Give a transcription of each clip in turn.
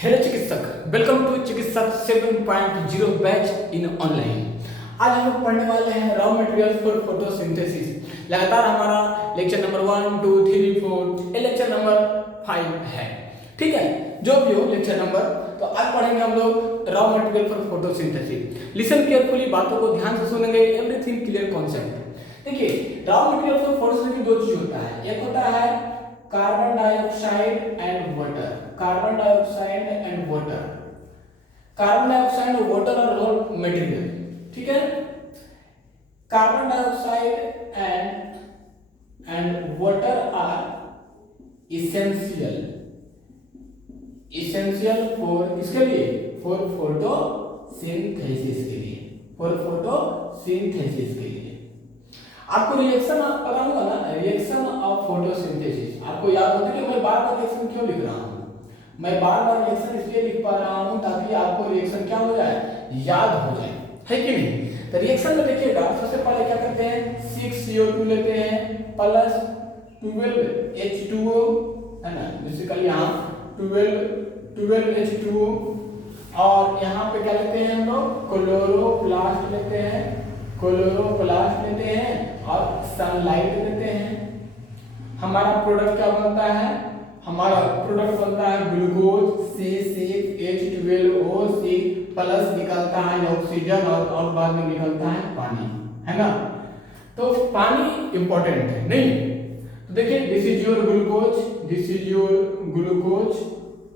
Hello चिकित्सक, welcome to चिकित्सक 7.0 batch in online. आज हम लोग पढ़ने वाले हैं रॉ मटेरियल फॉर फोटोसिंथेसिस। लगातार हमारा लेक्चर नंबर 1, 2, 3, 4 ये लेक्चर नंबर 5 है। ठीक है, जो भी हो लेक्चर नंबर, तो आज पढ़ेंगे हम लोग raw material for photosynthesis. Listen carefully, बातों को ध्यान से सुनेंगे, एवरीथिंग क्लियर कॉन्सेप्ट। देखिए, रॉ मटेरियल फॉर फोटोसिंथेसिस दो चीज होता है, एक होता है carbon dioxide and water. Carbon dioxide and water, carbon dioxide और वाटर आर रॉ मटेरियल। ठीक है, carbon dioxide and water are essential for किसके लिए? फॉर फोटोसिंथेसिस के लिए, फॉर फोटोसिंथेसिस के लिए। आपको रिएक्शन पता होगा ना, रिएक्शन ऑफ फोटोसिंथेसिस आपको याद होता है कि मैं बार बार रिएक्शन क्यों लिख रहा हूँ? मैं बार बार रिएक्शन इसलिए लिख पा रहा हूँ ताकि आपको रिएक्शन क्या हो जाए, याद हो जाए, है कि नहीं? तो रिएक्शन में देखिएगा, सबसे पहले क्या करते हैं, 6CO2 लेते हैं प्लस 12H2O, है ना, बेसिकली यहाँ 12H2O, और यहाँ पे क्या लेते हैं हम लोग, क्लोरोप्लास्ट लेते हैं और सनलाइट लेते हैं। हमारा प्रोडक्ट क्या बनता है? हमारा प्रोडक्ट बनता है ग्लूकोज C6H12O6 प्लस निकलता है ऑक्सीजन और बाद में निकलता है पानी, है ना। तो पानी इंपॉर्टेंट है नहीं? तो देखिए, दिस इज योर ग्लूकोज,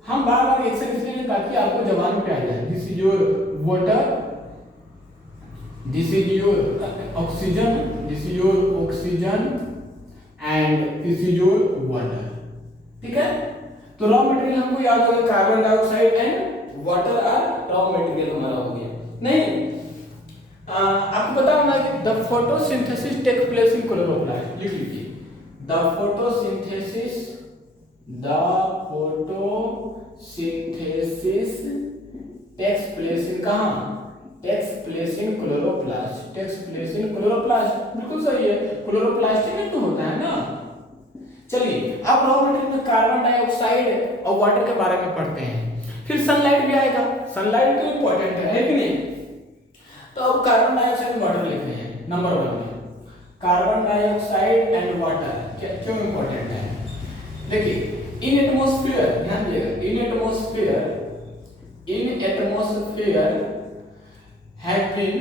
हम बार बार रिएक्शन इसलिए ताकि आपको जबान पे आ जाए। This is your water, this is your oxygen and this is your water. ठीक है, तो रॉ मटेरियल हमको याद होगा, carbon dioxide and water are raw material हमारा हो गया। नहीं, आपको पता होगा कि the photosynthesis take place in chloroplast. लिख लीजिए, the photosynthesis takes place in कहाँ? Takes place in chloroplast. बिल्कुल सही है, क्लोरोप्लास्ट में तो होता है ना। चलिए, अब रॉ मटेरियल में कार्बन डाइऑक्साइड और वाटर के बारे में पढ़ते हैं, फिर सनलाइट भी आएगा। सनलाइट तो इंपॉर्टेंट है कि नहीं? तो अब कार्बन डाइऑक्साइड वाटर लिखते हैं नंबर 1 में। कार्बन डाइऑक्साइड एंड वाटर क्यों इंपॉर्टेंट है? देखिए, इन एटमॉस्फेयर, ध्यान दीजिएगा, इन एटमॉस्फेयर हैव बीन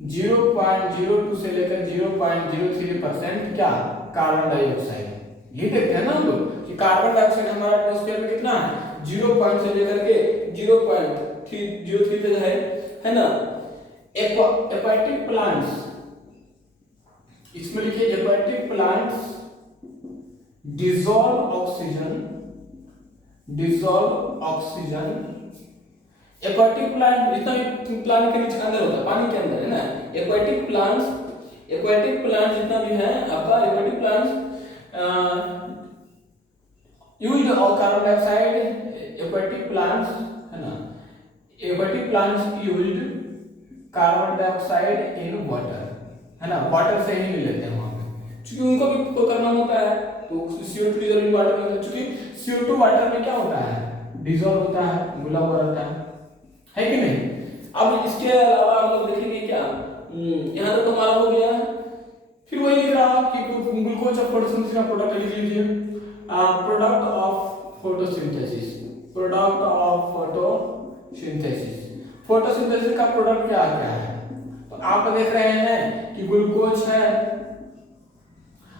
0.02 से लेकर 0.03% क्या? Carbon dioxide. ये देखते हैं ना हम लोग कि कार्बन डाइऑक्साइड हमारा एटमॉस्फेयर में कितना है, 0 से लेकर के 0.303 तक है ना। एक्वाटिक प्लांट्स, इसमें लिखिए aquatic plants dissolve oxygen. Aquatic plant जितना भी प्लांट के नीचे अंदर होता है, पानी के अंदर, है ना। एक्वाटिक प्लांट्स जितना भी है आपका, aquatic plants used of carbon dioxide. Aquatic plants, है ना, aquatic plants used carbon dioxide in water, है ना, वाटर से ही लेते हैं वहां पे, क्योंकि उनको भी तो करना होता है। तो CO2 डिसॉल्व इन वाटर में, क्योंकि CO2 वाटर में क्या होता है, डिसॉल्व होता है, घुला हुआ रहता है कि नहीं? अब इसके अलावा हम लोग देखेंगे क्या, यहाँ तक हमारा हो गया। फिर वही लिख रहा कि ग्लूकोज ऑफ फोटोसिंथेसिस का प्रोडक्ट लिख लीजिए, प्रोडक्ट ऑफ फोटोसिंथेसिस का प्रोडक्ट क्या क्या है? तो आप देख रहे हैं कि ग्लूकोज है,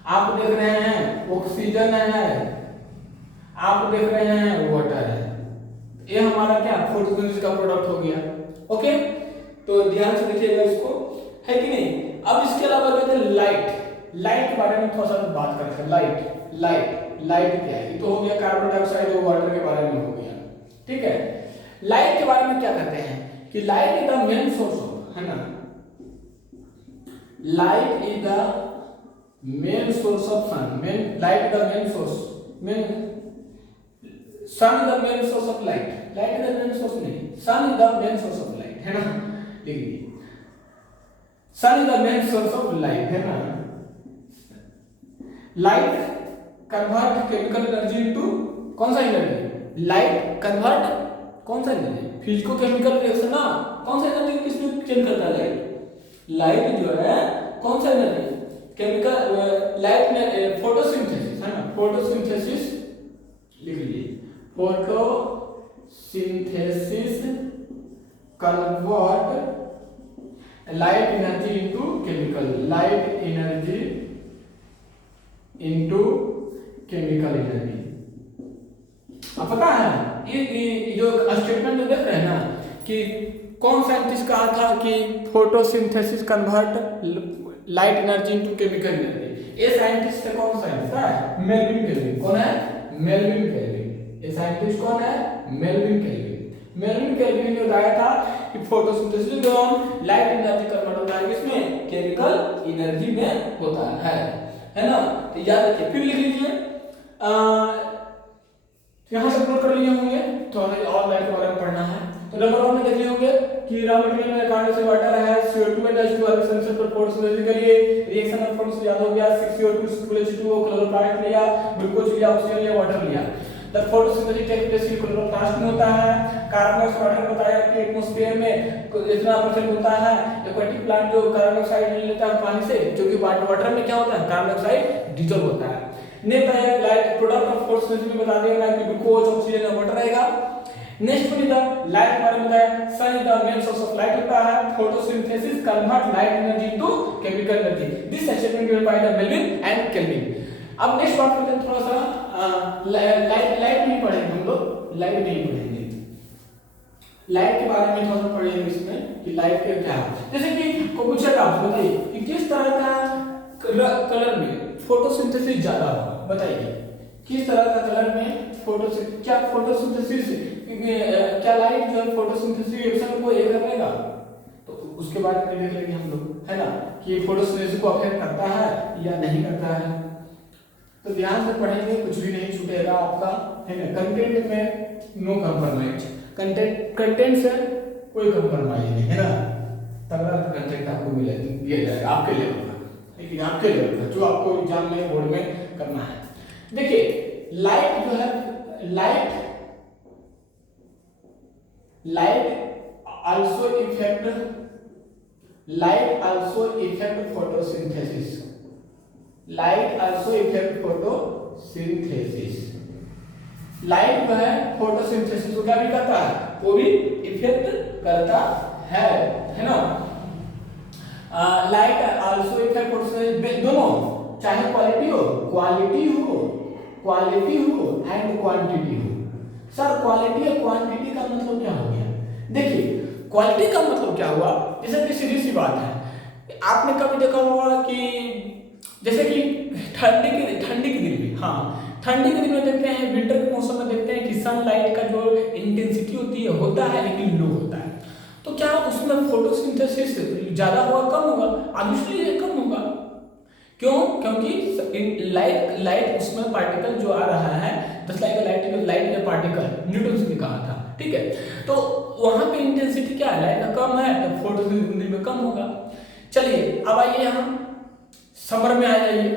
आप देख रहे हैं ऑक्सीजन है, आप देख रहे हैं वाटर है। ये हमारा क्या फोटोसिंथेसिस का प्रोडक्ट हो गया। ओके, तो ध्यान से देखिएगा इसको, है कि नहीं? अब इसके अलावा कहते हैं लाइट के बारे में थोड़ा सा बात करते हैं। लाइट क्या है? ये तो हो गया कार्बन डाइऑक्साइड और वाटर के बारे में हो गया। ठीक है, लाइट के बारे में क्या कहते हैं कि light is the main source of, है ना, light is the main source of sun. Light is the main source, sun is the main source of light. Light is the main source नहीं, sun is the main source of light, है ना। देखिए, sun is the main source of light, है ना। Light convert chemical energy into कौन सा energy? Light convert कौन सा एनर्जी, फिजिको-केमिकल रिएक्शन ना, कौन सा एनर्जी किसमें चेंज करता है लाइट, लाइट जो है कौन सा एनर्जी, केमिकल लाइट में फोटोसिंथेसिस है ना, फोटोसिंथेसिस लिख लीजिए, photosynthesis convert light energy into chemical, light energy into chemical energy. अब पता है ये जो स्टेटमेंट देख रहे हैं ना कि कौन साइंटिस्ट कहा था कि photosynthesis convert light energy into chemical energy, ये साइंटिस्ट है कौन साइंटिस्ट है, मेल्विन केल्विन। कौन है, मेल्विन केल्विन। ये साइंटिस्ट कौन है, मेल्विन केल्विन। मेल्विन केल्विन ने बताया था कि फोटोसिंथेसिस के दौरान लाइट एनर्जी कन्वर्ट होता है किसमें, केमिकल एनर्जी में होता है ना। तो याद रखिए, फिर लिख लीजिए यहाँ से नोट कर लिए होंगे, तो हमें और लाइट के बारे में पढ़ना है। तो नंबर 1 में देख लिए होंगे कि रॉ मटेरियल में कार्बन से वाटर है, CO2 एंड H2 सेंसर पर फोटोसिंथेसिस के लिए रिएक्शन में फोटोसिंथेसिस याद हो गया, 6CO2 6H2O क्लोरोप्लास्ट लिया, ग्लूकोज लिया, ऑक्सीजन लिया, वाटर लिया। The photosynthesis take place chloroplast में होता है। कार्बन डाइऑक्साइड वाटर बताया कि एटमॉस्फेयर में इतना परसेंट होता है। एक्वेटिक प्लांट जो कार्बन डाइऑक्साइड ले लेता है पानी से, जो कि वाटर में क्या होता है, कार्बन डाइऑक्साइड डिसॉल्व होता है। नेक्स्ट है लाइट प्रोडक्ट ऑफ फोटोसिंथेसिस में बता देगा कि ग्लूकोज, ऑक्सीजन और वाटर रहेगा। Next one is the light के बारे में बताया, sun is the main source of light होता है। Photosynthesis convert light energy into chemical energy. This statement given by the Melvin and Kelvin. अब नेक्स्ट बात करते हैं थोड़ा सा लाइट नहीं पढ़ेंगे हम लोग, लाइट नहीं पढ़ेंगे, लाइट के बारे में थोड़ा सा पढ़ेंगे इसमें कि लाइट के क्या है। जैसे कि को पूछेगा आप बताइए कि किस तरह का कलर में फोटोसिंथेसिस ज्यादा होगा, बताइए किस तरह का कलर में फोटोसिंथेसिस, क्या फोटोसिंथेसिस क्या लाइट जो है फोटोसिंथेसिस रिएक्शन को ये करेगा, तो उसके बारे में देख लेंगे हम लोग, है ना, कि फोटोसिंथेसिस को अफेक्ट करता है या नहीं करता है। तो ध्यान से पढ़ेंगे, कुछ भी नहीं छूटेगा आपका, है ना। कंटेंट में नो कंप्रोमाइज, कंटेंट से कोई कंप्रोमाइज नहीं, है ना। तगड़ा कंटेंट आपको दिया जाएगा आपके लेवल का, लेकिन आपके लेवल का जो आपको एग्जाम में बोर्ड में करना है। देखिए लाइट जो है, light also effect photosynthesis, light also effect photosynthesis. Light जो है फोटोसिंथेसिस को क्या भी करता है, वो भी इफेक्ट करता है ना। लाइट आल्सो इफेक्ट फोटोसिंथेसिस, दोनों, चाहे क्वालिटी हो एंड क्वांटिटी हो। सर क्वालिटी और क्वांटिटी का मतलब क्या हो गया, देखिए क्वालिटी का मतलब क्या हुआ, जैसे कि सीधी सी बात है, आपने कभी देखा होगा कि जैसे कि ठंडी के दिन में, हाँ ठंडी के दिन में देखते हैं, विंटर के मौसम में देखते हैं कि सनलाइट का जो इंटेंसिटी होता है लेकिन लो होता है। तो क्या उसमें फोटोसिंथेसिस ज्यादा होगा कम होगा, ऑब्वियसली कम होगा। क्यों, क्योंकि लाइट उसमें पार्टिकल जो आ रहा है, जस्ट लाइक लाइट का पार्टिकल, न्यूटन ने कहा था, ठीक है। तो वहां पे इंटेंसिटी क्या है, लाइट का कम है, तो फोटोसिंथेसिस में कम होगा। चलिए अब आइए यहाँ समर में आ जाइए।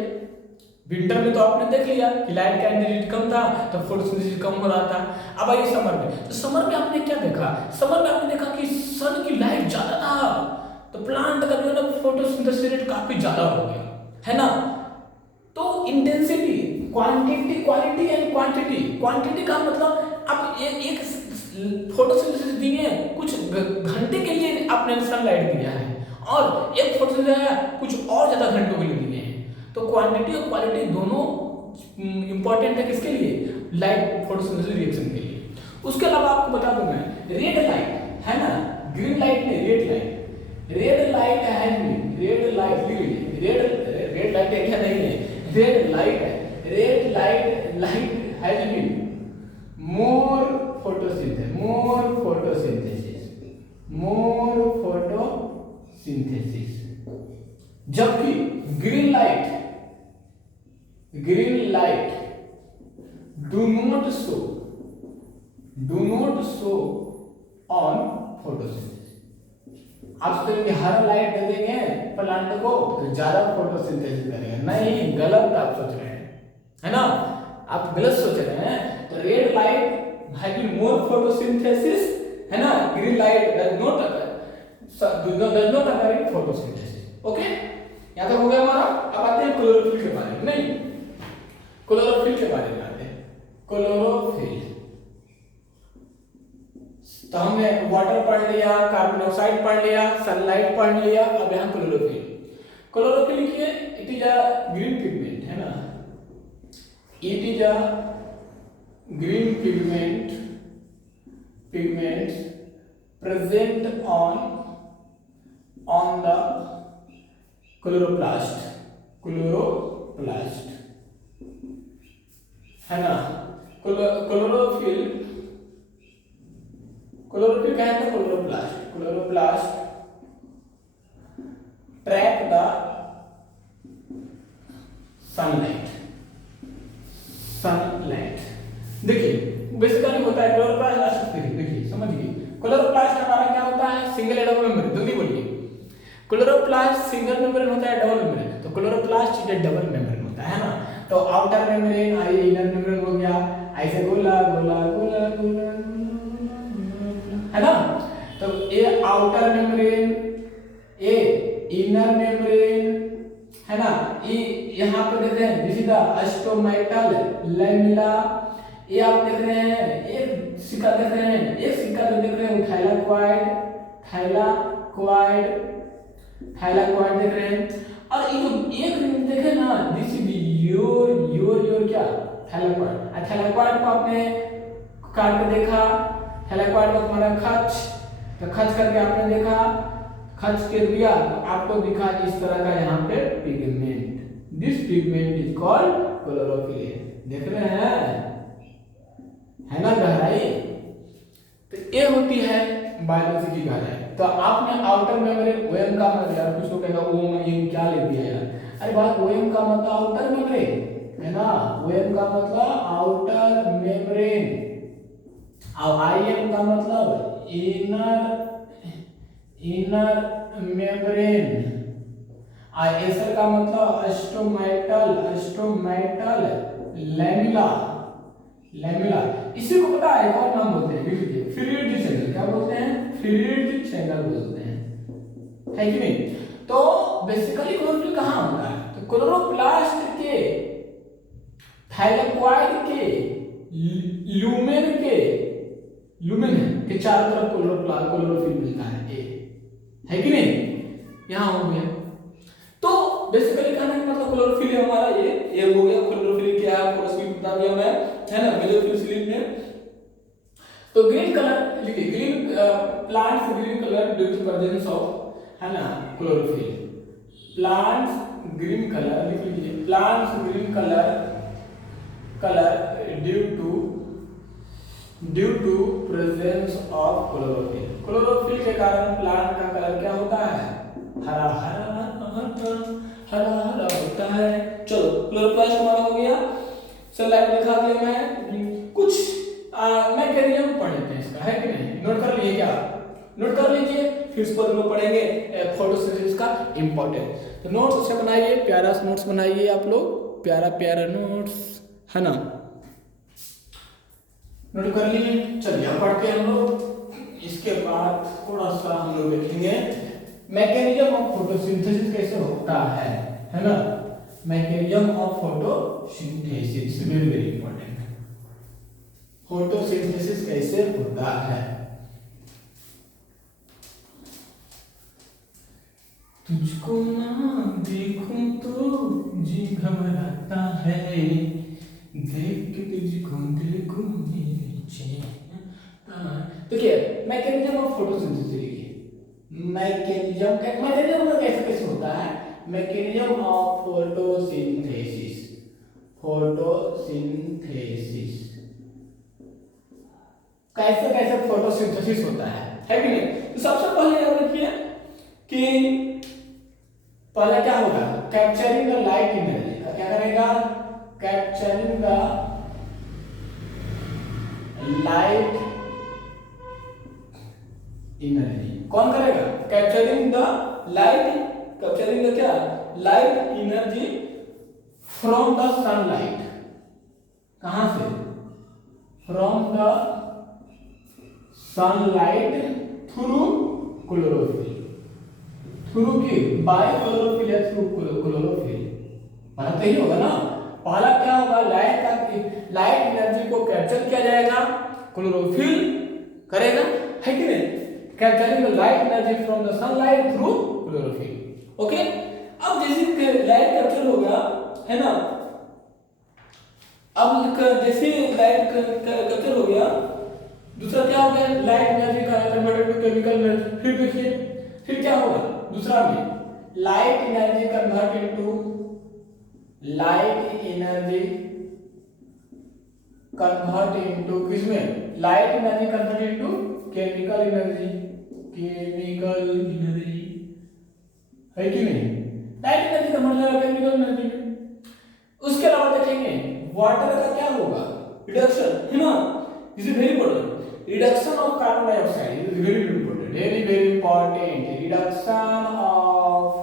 विंटर में तो आपने देख लिया कि लाइट का इंटेंसिटी कम था तो फोटोसिंथेसिस कम हो रहा था। अब आइए समर में, तो समर में आपने क्या देखा, समर में आपने देखा कि सन की लाइट ज्यादा था, तो प्लांट का जो है ना फोटोसिंथेसिस रेट काफी ज्यादा हो गया, है ना। तो इंटेंसिटी, क्वालिटी एंड क्वांटिटी का मतलब आप एक फोटोसिंथेसिस दिए कुछ घंटे के लिए आपने सनलाइट दिया है, और एक फोटोसिंथेसिस कुछ और ज्यादा घंटों के लिए दिए हैं। तो क्वांटिटी और क्वालिटी दोनों इंपॉर्टेंट है किसके लिए, लाइट फोटोसिंथेसिस रिएक्शन के लिए। उसके अलावा आपको बता दूं मैं, रेड लाइट है ना, ग्रीन लाइट नहीं, रेड लाइट है, रेड लाइट क्या नहीं है, red light has been more photosynthesis, जबकि green light do not show on photosynthesis. आप सोचेंगे हर लाइट दे देंगे प्लांट को तो ज्यादा फोटोसिंथेसिस करेगा, नहीं, गलत आप सोच रहे हैं, है ना, आप गलत सोच रहे हैं। तो red light having more photosynthesis, है ना, green light does not occur in photosynthesis. Okay, यहाँ तक हो गया हमारा। अब आते हैं क्लोरोफिल के बारे में। नहीं, क्लोरोफिल के बारे में आते हैं। क्लोरोफिल तो हमने वाटर पढ़ लिया, कार्बन डाइऑक्साइड पढ़ लिया, सनलाइट पढ़ लिया, अब यहाँ क्लोरोफिल। क्लोरोफिल लिखिए, it is a green pigment, है ना, it is a green pigments present on the chloroplast, है ना। क्लोरोफिल क्या है? Chloroplast trap the sunlight. देखिए बेसिकली होता है क्लोरोप्लास्ट। देखिए समझिए, क्लोरोप्लास्ट हमारा क्या होता है? सिंगल या डबल मेम्ब्रेन, जल्दी बोलिए। क्लोरोप्लास्ट सिंगल मेम्ब्रेन होता है, डबल मेम्ब्रेन? तो क्लोरोप्लास्ट इज डबल मेम्ब्रेन होता है ना। तो आउटर मेम्ब्रेन, आई इनर मेम्ब्रेन हो गया, ऐसे गोला गोला गोला गोला है ना। तो ये आउटर मेम्ब्रेन, ये इनर मेम्ब्रेन, है ना। ये यहाँ पे देख रहे हैं, दिस इज द अस्टोमेटल लैमेला। ये आप देख रहे हैं, एक सिक्का देख रहे हैं, एक सिक्का जो देख रहे हैं थाइलाक्वाइड देख रहे हैं। और ये जो एक देखे ना, दिस इज योर क्या? थाइलाक्वाइड। थाइलाक्वाइड को आपने काट के देखा, थाइलाक्वाइड को तुम्हारा खच, तो खच करके आपने देखा, खच के दिया तो आपको दिखा इस तरह का यहाँ पे pigment. This pigment is called chlorophyll. देख रहे हैं, है ना गहराई। तो ये होती है बायोलॉजी की गहराई। तो आपने आउटर मेम्ब्रेन, ओएम का मतलब, यार कुछ लोग कहेगा ओम ये क्या ले दिया यार। अरे भाई, ओएम का मतलब आउटर मेम्ब्रेन, है ना। ओएम का मतलब आउटर मेम्ब्रेन, और आईएम का मतलब इनर मेम्ब्रेन, और एसर का मतलब अस्टोमेटल लैमेला। इसी को पता है एक और नाम बोलते हैं, फ्लूइड चैनल। क्या बोलते हैं? फ्लूइड चैनल बोलते हैं, है कि नहीं। तो बेसिकली क्लोरोफिल कहाँ होता है? तो क्लोरोप्लास्ट के, थाइलाक्वाइड के, ल्यूमेन के चारों तरफ क्लोरोफिल मिलता है कि नहीं। यहाँ हो गया। तो बेसिकली कहने का मतलब क्लोरोफिल हमारा ये हो गया। क्लोरोफिल क्या है आपको उसकी बता दिया मैं, है ना, मेजोफिल स्लीप में। तो ग्रीन कलर लिखिए, green plants green colour due to presence of, है ना, क्लोरोफिल। प्लांट्स ग्रीन कलर लिख लीजिए, plants green colour due to presence of chlorophyll. Chlorophyll के कारण प्लांट का कलर क्या होता है? हरा होता है। चलो, क्लोरोप्लास्ट हमारा हो गया, सनलाइट दिखा दिया मैं। कुछ मैकेनिज्म पढ़ लेते हैं इसका, है कि नहीं। नोट कर लिए क्या? नोट कर लीजिए, फिर इस पर हम लोग पढ़ेंगे फोटोसिंथेसिस का इंपॉर्टेंस। तो नोट्स से बनाइए, प्यारा नोट्स बनाइए आप लोग, प्यारा नोट्स, है ना। नोट कर लिए। चलिए अब पढ़ते हैं हम लोग। इसके बाद थोड़ा सा हम लोग देखेंगे मैकेनिज्म ऑफ फोटोसिंथेसिस कैसे होता है ना। Mechanism of photosynthesis very important. Photosynthesis कैसे होता है? तुझको ना देखूं तो जी घबराता है, देख के तुझको दिल को देखिए मैकेनिज्म ऑफ फोटोसिंथेसिस लिखिए। मैकेनिज्म कैसे होता है? मैकेनिज्म ऑफ फोटोसिंथेसिस कैसे फोटोसिंथेसिस होता है कि नहीं। तो सबसे पहले याद रखिए कि पहले क्या होगा? Capturing the light energy. क्या करेगा? Capturing the light energy. कौन करेगा? कैप्चरिंग द क्या? Light energy from the sunlight. कहां से? From the sunlight through chlorophyll, through की बाय क्लोरोफिल या थ्रू क्लोरोफिल, मतलब तो ही होगा ना। पहला क्या होगा, लाइट एनर्जी को कैप्चर किया जाएगा, क्लोरोफिल करेगा, है कि नहीं, capturing the light energy from the sunlight through chlorophyll. Okay, अब जैसे लाइट कैप्चर हो गया है ना, अब जैसे लाइट कैप्चर हो गया, दूसरा क्या हो गया, लाइट एनर्जी का कन्वर्टेड टू केमिकल एनर्जी। फिर देखिए फिर क्या होगा, दूसरा में लाइट एनर्जी कन्वर्ट इनटू किसमें, light energy convert into chemical energy, है कि नहीं, लाइट एनर्जी कन्वर्ट हो जाएगा केमिकल एनर्जी में। उसके अलावा देखेंगे वाटर का क्या होगा, रिडक्शन, है ना, this is very important, reduction of carbon dioxide is very important, very important, reduction of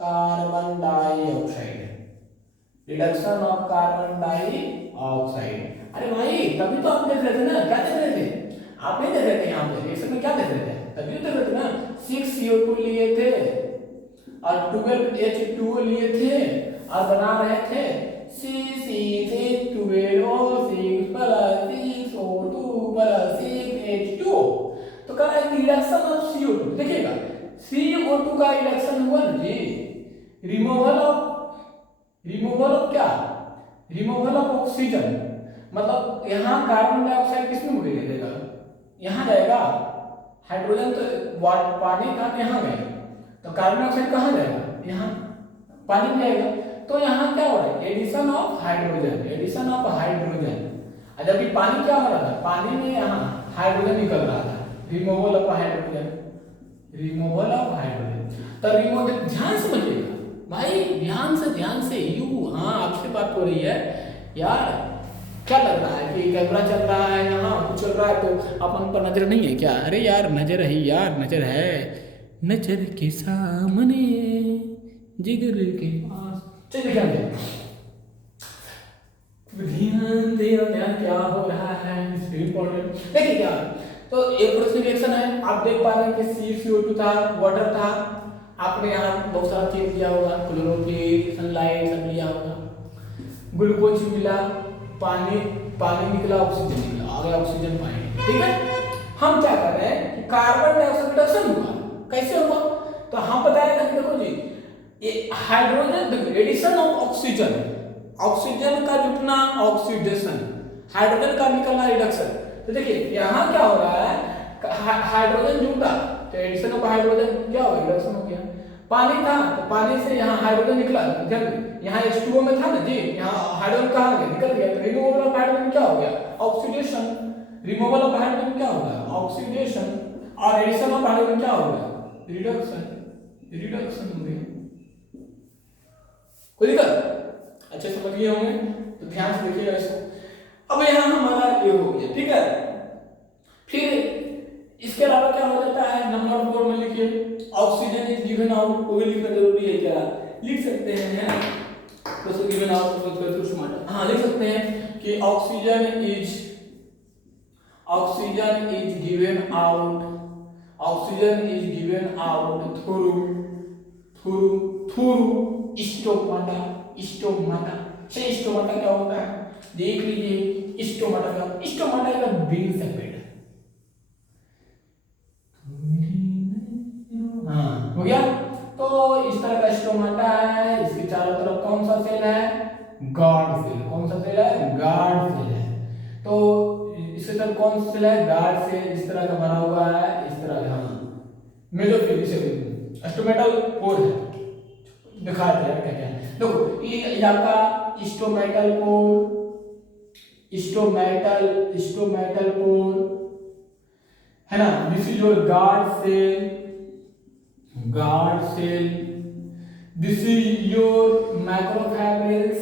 carbon dioxide, reduction of carbon dioxide. अरे भाई तभी तो आप देख रहे थे ना, क्या देख रहे थे आप, नहीं देख रहे थे यहाँ पे रिएक्शन में, क्या देख रहे थे, तभी तो देख रहे थे ना, 6 CO2 लिए थे और 12 H2O लिए थे और बना रहे थे CC12O6 + 6O2 + 6H2O। तो कह रहा है रिडक्शन ऑफ CO2, देखिएगा CO2 का रिडक्शन हुआ ना जी, रिमूवल ऑफ क्या, रिमूवल ऑफ ऑक्सीजन, मतलब यहाँ कार्बन डाइऑक्साइड किसमें मिलेगा, यहाँ जाएगा, हाइड्रोजन तो पानी था यहाँ गया, तो कार्बन डाइऑक्साइड कहाँ जाएगा, यहाँ पानी में जाएगा, तो यहाँ क्या हो रहा है, एडिशन ऑफ हाइड्रोजन, जबकि पानी क्या हो रहा था, पानी में यहाँ हाइड्रोजन निकल रहा था, रिमूवल ऑफ हाइड्रोजन, तो रिमूवल, ध्यान समझिएगा भाई, ध्यान से यू, हाँ आपसे बात हो रही है यार, क्या लग रहा है कि कैमरा चल रहा है, यहाँ कुछ चल रहा है तो अपन पर नजर नहीं है क्या, अरे यार नजर है यार, नजर है, नजर के सामने जिगर के पास, चलिए ध्यान दे, ध्यान क्या हो रहा है, इम्पोर्टेंट। देखिए क्या, तो एक प्रश्न रिएक्शन है, आप देख पा रहे हैं कि CO2 था, वाटर था, आपने यहाँ बहुत सारा चीज दिया होगा, क्लोरोफिल, सनलाइट सब लिया होगा, ग्लूकोज मिला, पानी निकला, ऑक्सीजन निकला, आ गया ऑक्सीजन पानी, ठीक है। हम क्या कर रहे हैं कि कार्बन डाइऑक्साइड रिडक्शन हुआ, कैसे हुआ, तो हम बताएगा कि देखो जी, ये हाइड्रोजन, एडिशन ऑफ ऑक्सीजन का जुटना ऑक्सीडेशन, हाइड्रोजन का निकलना रिडक्शन। तो देखिए यहाँ क्या हो रहा है, हाइड्रोजन जुटा तो एडिशन ऑफ हाइड्रोजन क्या हो, रिडक्शन हो गया, पानी था तो पानी से यहाँ हाइड्रोजन निकला, यहाँ H2O में था ना जी, यहाँ हाइड्रोजन कहाँ गया, निकल गया, तो रिमूवल ऑफ हाइड्रोजन क्या हो गया, ऑक्सीडेशन, रिमूवल ऑफ हाइड्रोजन क्या होगा, ऑक्सीडेशन, और एडिशन ऑफ हाइड्रोजन क्या होगा, रिडक्शन हो गया। कोई दिक्कत, अच्छे समझ गए होंगे, तो ध्यान से देखिएगा इसको। अब यहाँ हमारा ये हो गया, ठीक है। फिर इसके अलावा क्या हो जाता है, नंबर 4 में लिखिए, ऑक्सीजन इज गिवन आउट, वो भी लिखना जरूरी है क्या, लिख सकते हैं, तो गिवन आउट हाँ लिख सकते हैं कि oxygen is given out through stomata से। स्टोमाटा क्या होता है, देख लीजिए, स्टोमाटा का बिन सेपरेट, हाँ हो गया। तो इस तरह का स्टोमाटा है, इसके चारों तरफ कौन सा सेल है, गार्ड सेल, कौन सा सेल है, गार्ड सेल है। तो इसके तरफ कौन सा सेल है, गार्ड सेल, इस तरह का बना हुआ है, इस तरह का, मेजोफिल, इसे स्टोमेटल पोर है, दिखाते हैं क्या क्या है। देखो ये आपका स्टोमेटल पोर है ना, this is your guard cell, this is your macrofibrils,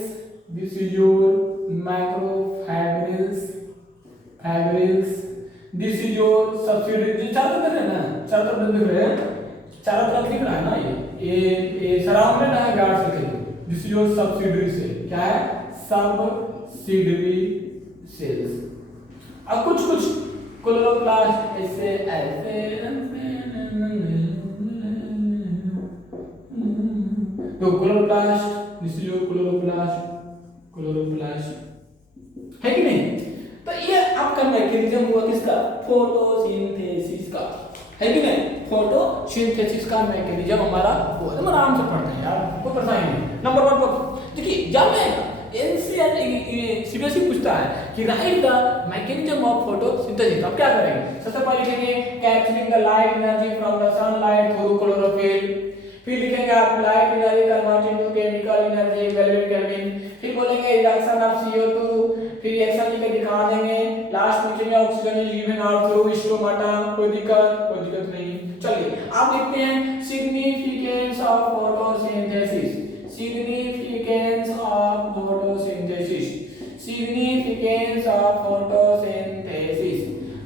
this is your subsidiary, चारों तरफ है ना, चारों तरफ दिख रहे हैं, चारों तरफ दिख रहा है ना, ये सराउंडेड है गार्ड सेल के, this is your subsidiary cell, क्या है, सब्सिडियरी सेल्स। अब कुछ क्लोरोप्लास्ट ऐसे ऐसे तो chloroplast, this is your chloroplast है कि नहीं। तो ये आपका मैकेनिज्म हुआ किसका, फोटोसिंथेसिस का, है कि नहीं। फोटोसिंथेसिस का मैकेनिज्म हमारा हुआ, हम आराम से पढ़ते हैं यार, कोई परेशानी नहीं। नंबर 1 पर देखिए, जब मैं एनसीईआरटी सीबीएसई पूछता है कि right the mechanism of photosynthesis, अब क्या करेंगे, सबसे पहले लिखेंगे capturing the light energy from the sunlight through chlorophyll, फिर लिखेंगे आप light energy convert into chemical energy velvet kelvin, फिर बोलेंगे रिडक्शन ऑफ CO2, फिर रिएक्शन लिख के दिखा देंगे, लास्ट में लिखेंगे oxygen is given out through stomata, कोई दिक्कत नहीं। चलिए आप लिखते हैं significance of photosynthesis, significance of photosynthesis, significance of photosynthesis.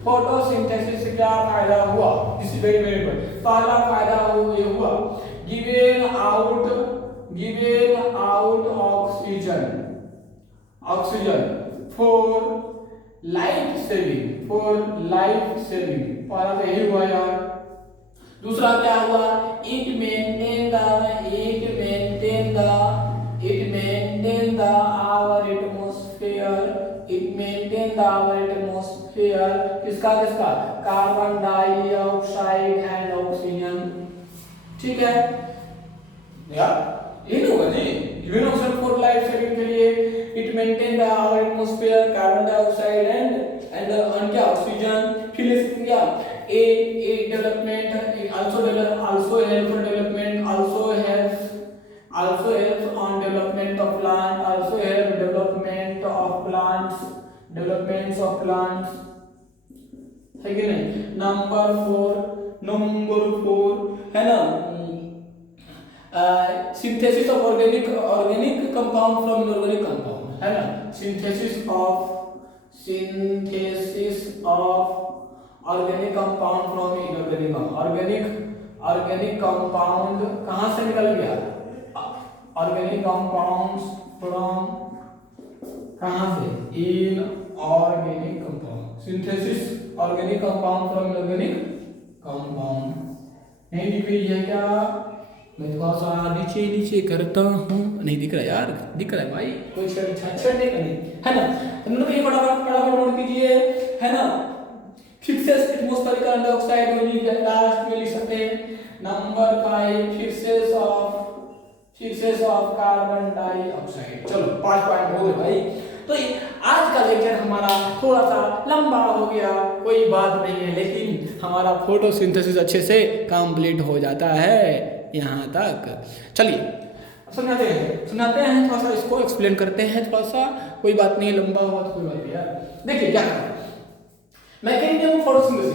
Photosynthesis से क्या फायदा हुआ, this is very very important. पहला फायदा हुआ given out oxygen for life saving, पहला तो यही हुआ यार। दूसरा क्या हुआ, इट मेंटेन आवर एटमॉस्फेयर, किसका कार्बन डाइऑक्साइड एंड ऑक्सीजन, ठीक है यार, ये नहीं होगा जी। Given oxygen for life saving के लिए it maintain our atmosphere, carbon dioxide and क्या ऑक्सीजन। फिर लिख दिया a development, also help for development, also helps on development of plant, also help development of plants, है कि नहीं। नंबर 4 है ना, synthesis of organic compound from inorganic compound, है ना, synthesis of organic compound from inorganic organic compound कहां से निकल गया, ऑर्गेनिक कंपाउंड्स फ्रॉम कहां से, inorganic compound, synthesis organic compound from inorganic compound. नहीं दिख रही है क्या, मैं थोड़ा सा नीचे करता हूँ, नहीं दिख रहा यार, दिख रहा है भाई, कोई छेड़ नहीं करनी, है ना। तो ये फटाफट नोट कीजिए, है ना। Fixes atmospheric carbon dioxide last में लिख सकते हैं। Number 5 fixes of carbon dioxide. चलो 5 पॉइंट हो गए भाई। तो आज का लेक्चर हमारा थोड़ा सा लंबा हो गया, कोई बात नहीं है, लेकिन हमारा फोटोसिंथेसिस अच्छे से कंप्लीट हो जाता है यहाँ तक। चलिए सुनाते हैं थोड़ा सा, इसको एक्सप्लेन करते हैं थोड़ा सा, कोई बात नहीं, लंबा हुआ तो कोई बात नहीं यार। देखिए क्या करना है, मैकेनिज्म ऑफ फोटोसिंथेसिस।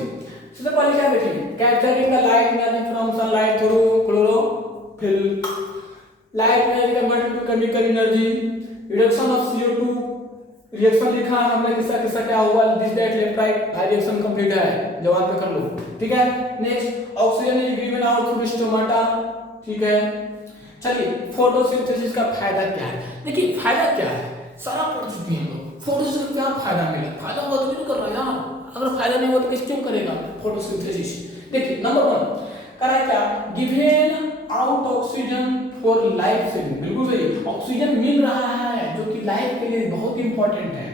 सबसे पहले क्या देखेंगे, capturing the light energy from sunlight through chlorophyll, light energy convert to chemical energy, reduction of CO2, reaction लिखा हमने किसका क्या हुआ, this that left right, reaction complete है, जवाब पे कर लो, ठीक है। Next oxygen is given out through stomata, ठीक है। चलिए फोटोसिंथेसिस का फायदा क्या है, देखिए फायदा क्या है, सारा पढ़ चुके हैं लोग। फोटोसिंथेसिस का क्या फायदा मिला, फायदा हुआ तो नहीं कर रहा यार, अगर फायदा नहीं हुआ तो किस क्यों करेगा फोटोसिंथेसिस। देखिए नंबर 1 करा क्या, given out oxygen for life saving, बिल्कुल सही, ऑक्सीजन मिल रहा है जो कि लाइफ के लिए बहुत इंपॉर्टेंट है।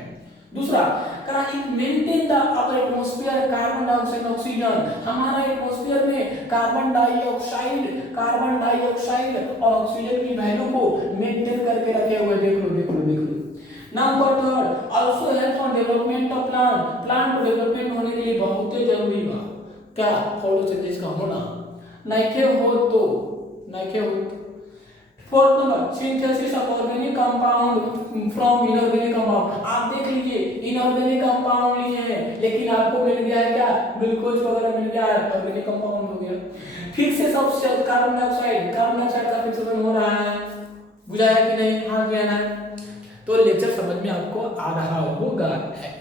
दूसरा करा it maintain the our atmosphere carbon dioxide oxygen, हमारा एटमॉस्फेयर में कार्बन डाइऑक्साइड और ऑक्सीजन की वैल्यू को मेंटेन करके रखे हुए, देख लो। Number 3 also help on development of plant को डेवलपमेंट होने के लिए बहुत जरूरी बा क्या, फोटोसिंथेसिस का होना, नहीं हो। Fourth number synthesis of organic compound from inorganic compound. आप देख लीजिए इनऑर्गेनिक कंपाउंड लिए हैं, लेकिन आपको मिल गया है क्या, ग्लूकोज वगैरह मिल गया है, ऑर्गेनिक कंपाउंड हो गया। फिक्सेस ऑफ कार्बन डाइऑक्साइड का फिक्सेशन हो रहा है, बुझाया कि नहीं, हाँ किया ना। तो लेक्चर समझ में आपको आ रहा होगा,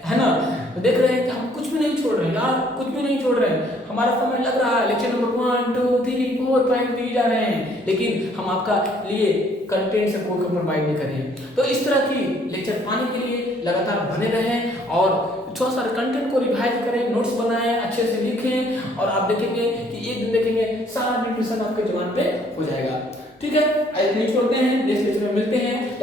है ना। तो देख रहे हैं कि हम कुछ भी नहीं छोड़ रहे यार, कुछ भी नहीं छोड़ रहे हैं, हमारा समय लग रहा है, लेक्चर नंबर 1 2 3 4 5 दिए जा रहे हैं, लेकिन हम आपका लिए कंटेंट से कोई प्रोवाइड नहीं कर रहे हैं। तो इस तरह की लेक्चर पाने के लिए लगातार बने रहें और थोड़ा सा कंटेंट को रिवाइज करें, नोट्स बनाएं, अच्छे से लिखें और आप देखेंगे कि एक दिन देखेंगे सारा न्यूट्रिशन आपके जुबान पे हो जाएगा। ठीक है, आज नेक्स्ट करते हैं, नेक्स्ट लेक्चर में मिलते हैं।